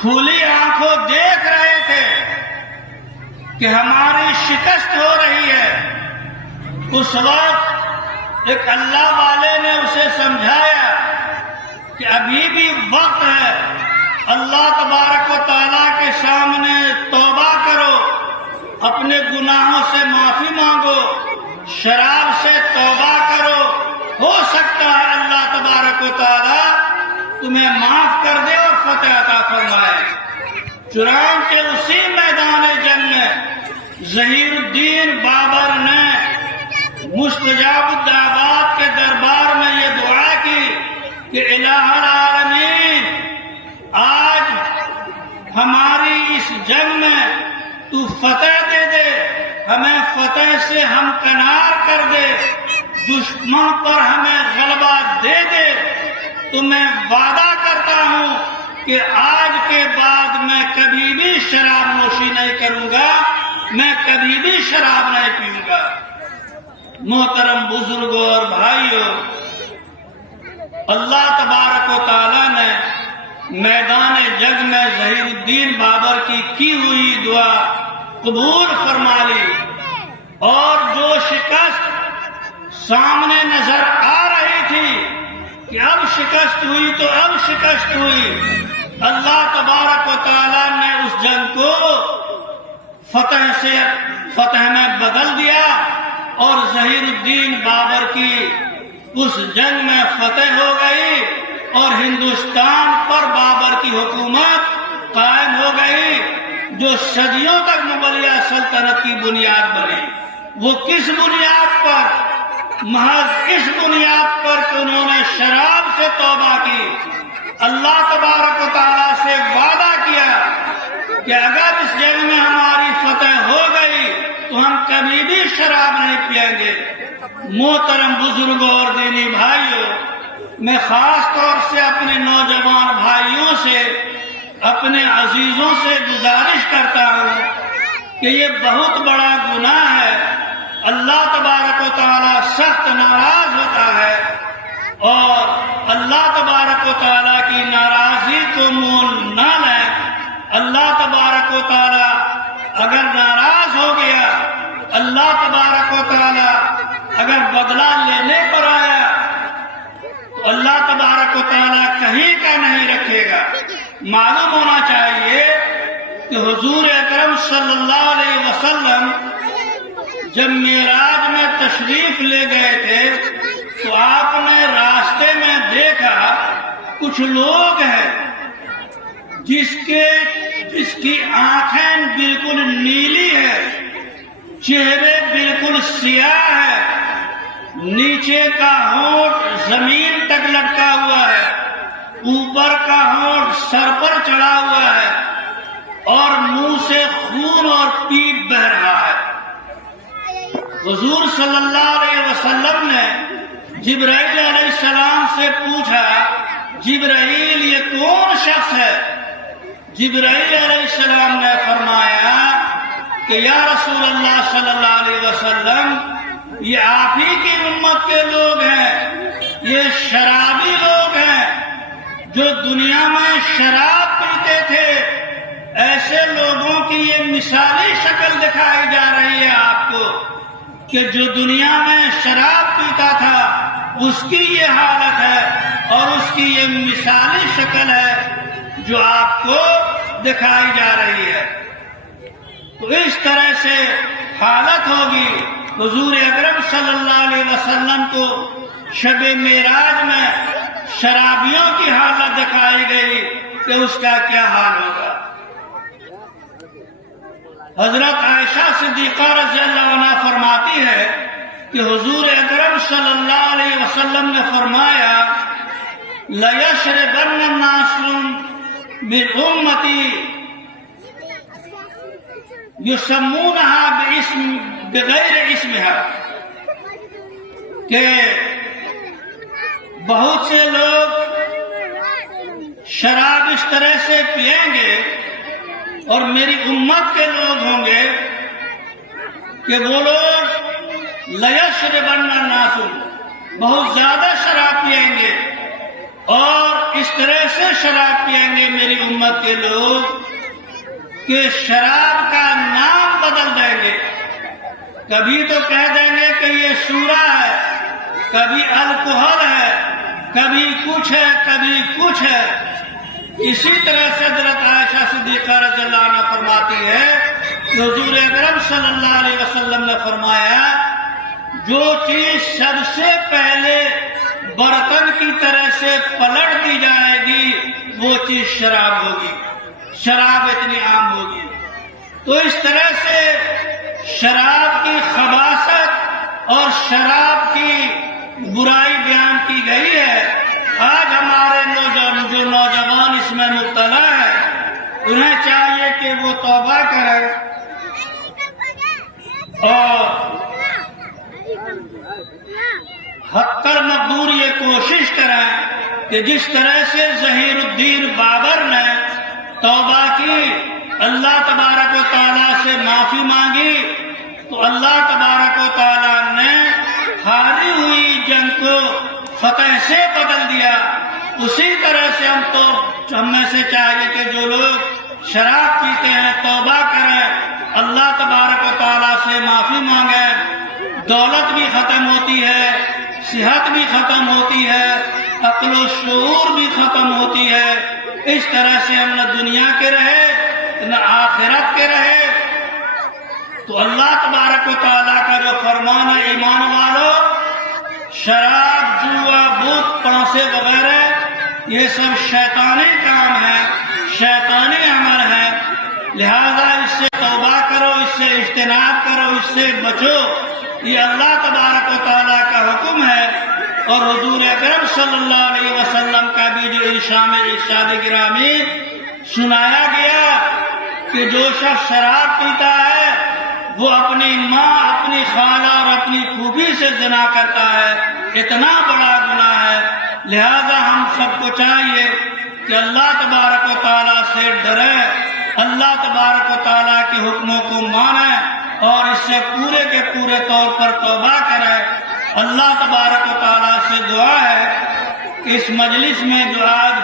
کھلی آنکھوں دیکھ رہے تھے کہ ہماری شکست ہو رہی ہے، اس وقت ایک اللہ والے نے اسے سمجھایا کہ ابھی بھی وقت ہے، اللہ تبارک و تعالیٰ کے سامنے توبہ کرو، اپنے گناہوں سے معافی مانگو، شراب سے توبہ کرو، ہو سکتا ہے اللہ تبارک و تعالیٰ تمہیں معاف کر دے اور فتح عطا فرمائے۔ چنانچہ اسی میدان جنگ میں ظہیر الدین بابر نے مستجاب الدعوات کے دربار میں یہ دعا کی کہ الہ العالمین، آج ہماری اس جنگ میں تو فتح دے دے، ہمیں فتح سے ہمکنار کر دے، دشمن پر ہمیں غلبہ دے دے۔ تو میں وعدہ کرتا ہوں کہ آج کے بعد میں کبھی بھی شراب نوشی نہیں کروں گا، میں کبھی بھی شراب نہیں پیوں گا۔ محترم بزرگوں اور بھائیوں، اللہ تبارک و تعالیٰ نے میدان جنگ میں ظہیر الدین بابر کی ہوئی دعا قبول فرما لی، اور جو شکست سامنے نظر آ رہی تھی کہ اب شکست ہوئی تو اب شکست ہوئی، اللہ تبارک و تعالیٰ نے اس جنگ کو فتح میں بدل دیا، اور ظہیر الدین بابر کی اس جنگ میں فتح ہو گئی، اور ہندوستان پر بابر کی حکومت قائم ہو گئی، جو صدیوں تک مغلیہ سلطنت کی بنیاد بنی۔ وہ کس بنیاد پر؟ محض اس بنیاد پر کہ انہوں نے شراب سے توبہ کی، اللہ تبارک و تعالیٰ سے وعدہ کیا کہ اگر اس جنگ میں ہماری فتح ہو گئی تو ہم کبھی بھی شراب نہیں پیئیں گے۔ محترم بزرگوں اور دینی بھائیوں، میں خاص طور سے اپنے نوجوان بھائیوں سے، اپنے عزیزوں سے گزارش کرتا ہوں کہ یہ بہت بڑا گناہ ہے، اللہ تبارک و تعالیٰ سخت ناراض ہوتا ہے، اور اللہ تبارک و تعالیٰ کی ناراضی کو منہ نہ لیں۔ اللہ تبارک و تعالیٰ اگر ناراض ہو گیا، اللہ تبارک و تعالیٰ اگر بدلہ لینے پر آیا تو اللہ تبارک و تعالیٰ کہیں کا نہیں رکھے گا۔ معلوم ہونا چاہیے کہ حضور اکرم صلی اللہ علیہ وسلم جب معراج میں تشریف لے گئے تھے تو آپ نے راستے میں دیکھا کچھ لوگ ہیں جس کی آنکھیں بالکل نیلی ہے، چہرے بالکل سیاہ ہے، نیچے کا ہونٹ زمین تک لٹکا ہوا ہے، اوپر کا ہونٹ سر پر چڑھا ہوا ہے، اور منہ سے خون اور پیپ بہہ رہا ہے۔ حضور صلی اللہ علیہ وسلم نے جبرائیل علیہ السلام سے پوچھا، جبرائیل یہ کون شخص ہے؟ جبرائیل علیہ السلام نے فرمایا کہ یا رسول اللہ صلی اللہ علیہ وسلم، یہ آپ ہی کی امت کے لوگ ہیں، یہ شرابی لوگ ہیں جو دنیا میں شراب پیتے تھے، ایسے لوگوں کی یہ مثالی شکل دکھائی جا رہی ہے آپ کو کہ جو دنیا میں شراب پیتا تھا اس کی یہ حالت ہے، اور اس کی یہ مثالی شکل ہے جو آپ کو دکھائی جا رہی ہے۔ تو اس طرح سے حالت ہوگی۔ حضور اکرم صلی اللہ علیہ وسلم کو شب معراج میں شرابیوں کی حالت دکھائی گئی کہ اس کا کیا حال ہوگا۔ حضرت عائشہ صدیقہ رضی اللہ عنہ فرماتی ہے کہ حضور اکرم صلی اللہ علیہ وسلم نے فرمایا لَيَشْرِبَنَّ النَّاسُ مِنْ أُمَّتِي يُسَمُّونَهَا بِغَيْرِ اسْمِهَا، کہ بہت سے لوگ شراب اس طرح سے پئیں گے، اور میری امت کے لوگ ہوں گے کہ وہ لوگ لَيَشْرِبَنَّ النَّاسُ بہت زیادہ شراب پئیں گے، اور اس طرح سے شراب پیئیں گے میری امت کے لوگ کہ شراب کا نام بدل دیں گے. کبھی تو کہہ دیں گے کہ یہ سورہ ہے، کبھی الکحل ہے، کبھی کچھ ہے، کبھی کچھ ہے. اسی طرح سے حضرت عائشہ صدیقہ رضی اللہ عنہ فرماتی ہے کہ حضور اکرم صلی اللہ علیہ وسلم نے فرمایا جو چیز سب سے پہلے برتن کی طرح سے پلٹ دی جائے گی وہ چیز شراب ہوگی. شراب اتنی عام ہوگی. تو اس طرح سے شراب کی خباثت اور شراب کی برائی بیان کی گئی ہے. آج ہمارے جو نوجوان اس میں مبتلا ہیں انہیں چاہیے کہ وہ توبہ کریں اور حقر مقدور یہ کوشش کریں کہ جس طرح سے ظہیر الدین بابر نے توبہ کی، اللہ تبارک و تعالیٰ سے معافی مانگی، تو اللہ تبارک و تعالیٰ نے ہاری ہوئی جنگ کو فتح سے بدل دیا. اسی طرح سے ہم میں سے چاہیے کہ جو لوگ شراب پیتے ہیں توبہ کریں، اللہ تبارک و تعالیٰ سے معافی مانگیں. دولت بھی ختم ہوتی ہے، صحت بھی ختم ہوتی ہے، عقل و شعور بھی ختم ہوتی ہے. اس طرح سے ہم نہ دنیا کے رہے نہ آخرت کے رہے. تو اللہ تبارک و تعالیٰ کا جو فرمان ہے ایمان والو، شراب، جوا، بت، پانسے وغیرہ یہ سب شیطانی کام ہے، شیطانی عمل ہے. لہذا اس سے توبہ کرو، اس سے اجتناب کرو، اس سے بچو. یہ اللہ تبارک و تعالیٰ کا حکم ہے. اور حضور اکرم صلی اللہ علیہ وسلم کا بھی جو ارشاد گرامی سنایا گیا کہ جو شخص شراب پیتا ہے وہ اپنی ماں، اپنی خالہ اور اپنی پھوپھی سے زنا کرتا ہے. اتنا بڑا گناہ ہے. لہذا ہم سب کو چاہیے کہ اللہ تبارک و تعالیٰ سے ڈریں، اللہ تبارک و تعالیٰ کے حکموں کو مانیں اور اس سے پورے کے پورے طور پر توبہ کریں. اللہ تبارک و تعالیٰ سے دعا ہے کہ اس مجلس میں جو آج